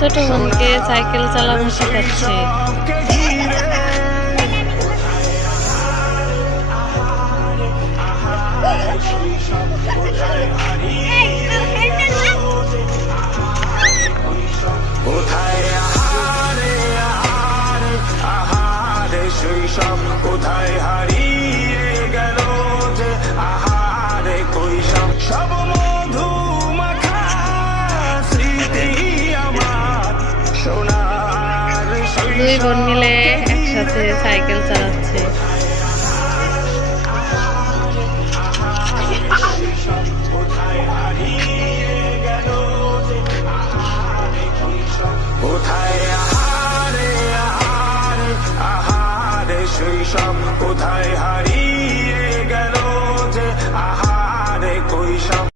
ছোট বোনকে সাইকেল চালানো শেখাচ্ছে। শৈশব কোথায় হারিয়ে গেল যে আহারে কৈশব, সব মধু মাখা স্মৃতি আমার সোনার দুই বোন মিলে একসাথে সাইকেল চালাচ্ছে। কোথায় হারিয়ে গেল যে আহারে কৈশব, কোথায় আহারে আহারে আহারে শৈশব, কোথায় হারিয়ে